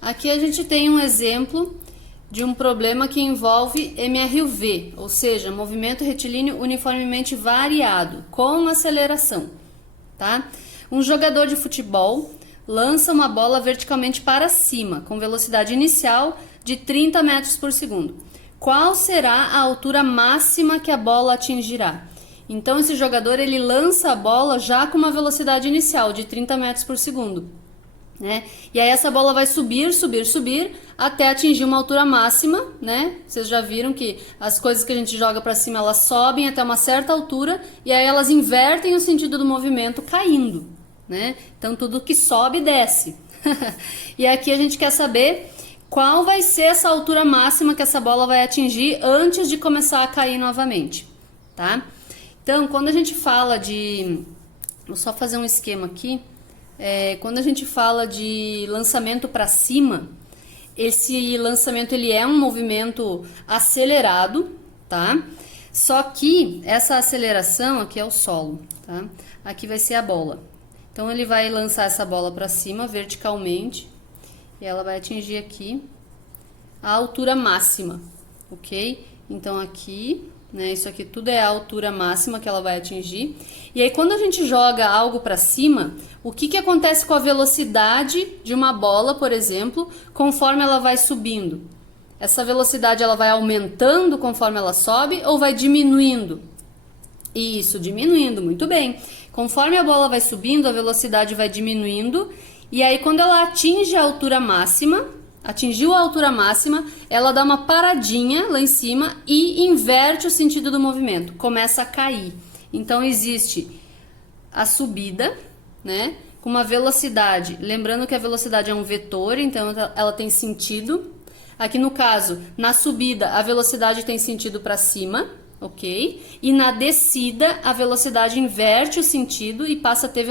Aqui a gente tem um exemplo de um problema que envolve MRUV, ou seja, movimento retilíneo uniformemente variado, com aceleração, tá? Um jogador de futebol lança uma bola verticalmente para cima, com velocidade inicial de 30 metros por segundo. Qual será a altura máxima que a bola atingirá? Então, esse jogador ele lança a bola já com uma velocidade inicial de 30 metros por segundo, né? E aí essa bola vai subir, subir, subir até atingir uma altura máxima, né? Vocês já viram que as coisas que a gente joga para cima, elas sobem até uma certa altura e aí elas invertem o sentido do movimento caindo, né? Então tudo que sobe desce. E aqui a gente quer saber qual vai ser essa altura máxima que essa bola vai atingir antes de começar a cair novamente, tá? Então, quando a gente fala de... Vou só fazer um esquema aqui. Quando a gente fala de lançamento para cima, esse lançamento ele é um movimento acelerado, tá? Só que essa aceleração aqui é o solo, tá? Aqui vai ser a bola. Então, ele vai lançar essa bola para cima verticalmente e ela vai atingir aqui a altura máxima, ok? Então, aqui... né? Isso aqui tudo é a altura máxima que ela vai atingir. E aí, quando a gente joga algo para cima, o que acontece com a velocidade de uma bola, por exemplo, conforme ela vai subindo? Essa velocidade ela vai aumentando conforme ela sobe ou vai diminuindo? Isso, diminuindo, muito bem. Conforme a bola vai subindo, a velocidade vai diminuindo. E aí, quando ela atinge a altura máxima... atingiu a altura máxima, ela dá uma paradinha lá em cima e inverte o sentido do movimento, começa a cair. Então existe a subida, né, com uma velocidade, lembrando que a velocidade é um vetor, então ela tem sentido. Aqui no caso, na subida, a velocidade tem sentido para cima, ok? E na descida, a velocidade inverte o sentido e passa a ter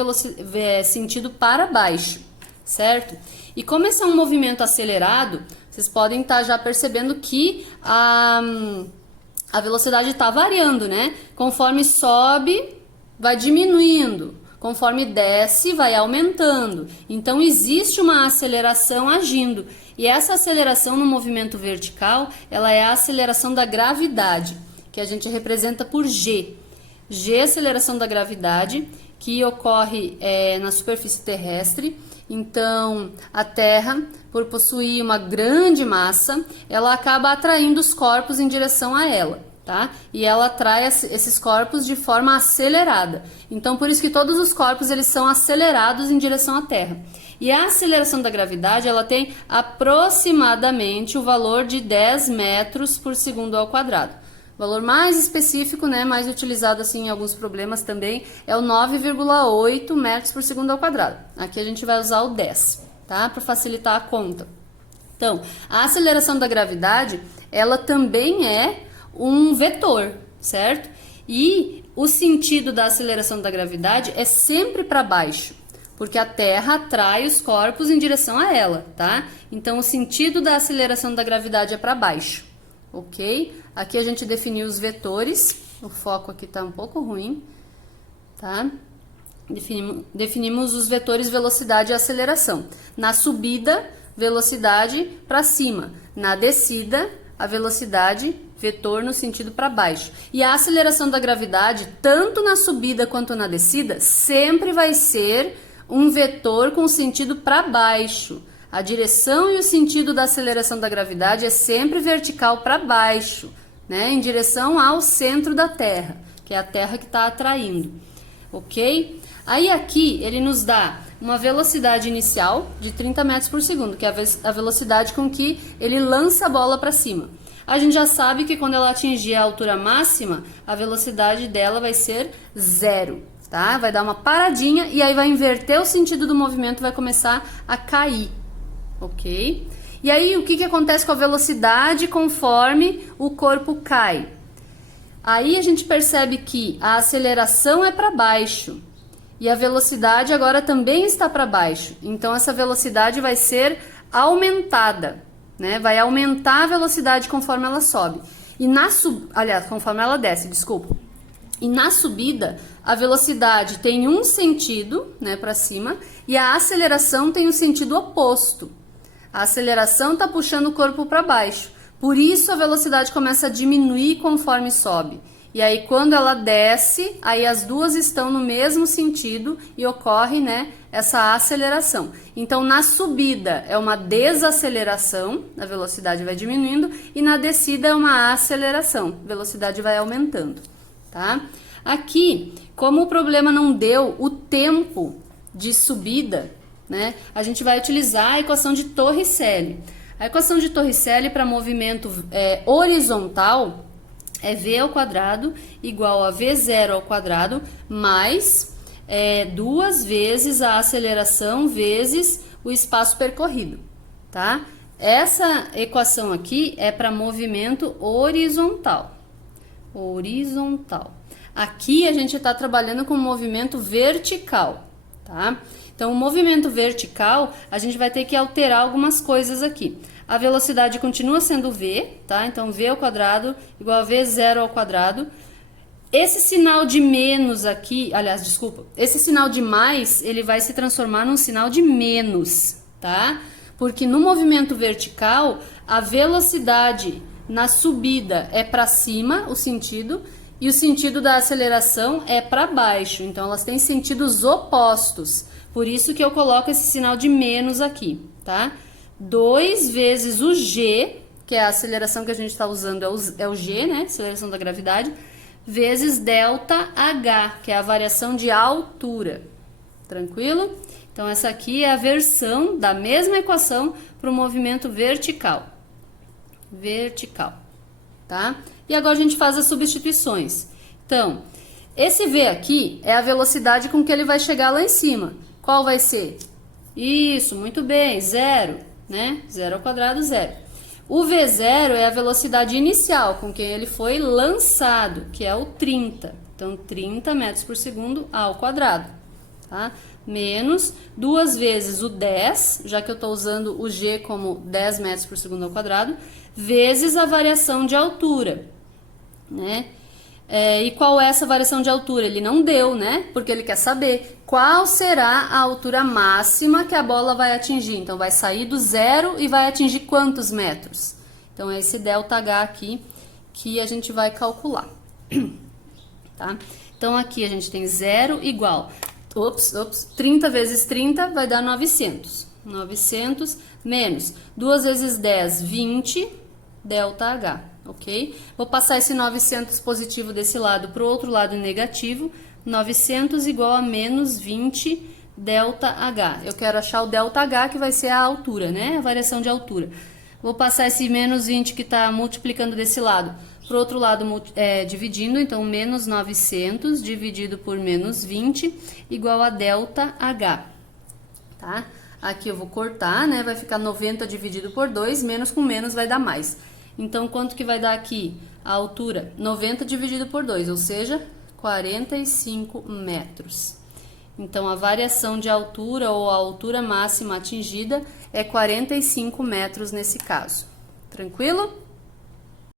sentido para baixo, certo? E como esse é um movimento acelerado, vocês podem estar já percebendo que a velocidade está variando, né? Conforme sobe, vai diminuindo. Conforme desce, vai aumentando. Então, existe uma aceleração agindo. E essa aceleração no movimento vertical, ela é a aceleração da gravidade, que a gente representa por G. G é a aceleração da gravidade, que ocorre na superfície terrestre. Então, a Terra, por possuir uma grande massa, ela acaba atraindo os corpos em direção a ela, tá? E ela atrai esses corpos de forma acelerada. Então, por isso que todos os corpos eles são acelerados em direção à Terra. E a aceleração da gravidade, ela tem aproximadamente o valor de 10 metros por segundo ao quadrado. O valor mais específico, né, mais utilizado assim em alguns problemas também, é o 9,8 metros por segundo ao quadrado. Aqui a gente vai usar o 10, tá? Para facilitar a conta. Então, a aceleração da gravidade, ela também é um vetor, certo? E o sentido da aceleração da gravidade é sempre para baixo, porque a Terra atrai os corpos em direção a ela, tá? Então, o sentido da aceleração da gravidade é para baixo, ok? Aqui a gente definiu os vetores, o foco aqui tá um pouco ruim, tá? Definimos os vetores velocidade e aceleração. Na subida, velocidade para cima. Na descida, a velocidade, vetor no sentido para baixo. E a aceleração da gravidade, tanto na subida quanto na descida, sempre vai ser um vetor com sentido para baixo. A direção e o sentido da aceleração da gravidade é sempre vertical para baixo, né, em direção ao centro da Terra, que é a Terra que está atraindo, ok? Aí aqui ele nos dá uma velocidade inicial de 30 metros por segundo, que é a velocidade com que ele lança a bola para cima. A gente já sabe que quando ela atingir a altura máxima, a velocidade dela vai ser 0, tá? Vai dar uma paradinha e aí vai inverter o sentido do movimento, vai começar a cair, ok? E aí, o que acontece com a velocidade conforme o corpo cai? Aí a gente percebe que a aceleração é para baixo e a velocidade agora também está para baixo. Então, essa velocidade vai ser aumentada, né? Vai aumentar a velocidade conforme ela sobe. E aliás, conforme ela desce, desculpa. E na subida, a velocidade tem um sentido, né, para cima, e a aceleração tem um sentido oposto. A aceleração está puxando o corpo para baixo. Por isso a velocidade começa a diminuir conforme sobe. E aí quando ela desce, aí as duas estão no mesmo sentido e ocorre, né, essa aceleração. Então na subida é uma desaceleração, a velocidade vai diminuindo, e na descida é uma aceleração, a velocidade vai aumentando, tá? Aqui, como o problema não deu o tempo de subida, né, a gente vai utilizar a equação de Torricelli. A equação de Torricelli para movimento horizontal é v ao quadrado igual a v0 ao quadrado mais 2 vezes a aceleração vezes o espaço percorrido, tá? Essa equação aqui é para movimento horizontal. Horizontal. Aqui a gente está trabalhando com movimento vertical, tá? Então, o movimento vertical, a gente vai ter que alterar algumas coisas aqui. A velocidade continua sendo v, tá? Então, v ao quadrado igual a v0 ao quadrado. Esse sinal de menos aqui, aliás, desculpa, esse sinal de mais, ele vai se transformar num sinal de menos, tá? Porque no movimento vertical, a velocidade na subida é para cima, o sentido, e o sentido da aceleração é para baixo. Então, elas têm sentidos opostos. Por isso que eu coloco esse sinal de menos aqui, tá? 2 vezes o g, que é a aceleração que a gente está usando, é o g, né? Aceleração da gravidade, vezes delta h, que é a variação de altura. Tranquilo? Então, essa aqui é a versão da mesma equação para o movimento vertical. Vertical, tá? E agora a gente faz as substituições. Então, esse v aqui é a velocidade com que ele vai chegar lá em cima. Qual vai ser? Isso, muito bem, 0, né? 0 ao quadrado, 0. O V0 é a velocidade inicial com que ele foi lançado, que é o 30. Então, 30 metros por segundo ao quadrado, tá? Menos 2 vezes o 10, já que eu estou usando o g como 10 metros por segundo ao quadrado, vezes a variação de altura, né? E qual é essa variação de altura? Ele não deu, né? Porque ele quer saber qual será a altura máxima que a bola vai atingir. Então, vai sair do zero e vai atingir quantos metros? Então, é esse ΔH aqui que a gente vai calcular, tá? Então, aqui a gente tem 0 igual, 30 vezes 30 vai dar 900. 900 menos 2 vezes 10, 20, ΔH. Ok? Vou passar esse 900 positivo desse lado para o outro lado negativo. 900 igual a menos 20 ΔH. Eu quero achar o ΔH, que vai ser a altura, né? A variação de altura. Vou passar esse menos 20 que está multiplicando desse lado para o outro lado dividindo. Então, menos 900 dividido por menos 20 igual a ΔH. Tá? Aqui eu vou cortar, né? Vai ficar 90 dividido por 2, menos com menos vai dar mais. Então, quanto que vai dar aqui a altura? 90 dividido por 2, ou seja, 45 metros. Então, a variação de altura ou a altura máxima atingida é 45 metros nesse caso. Tranquilo?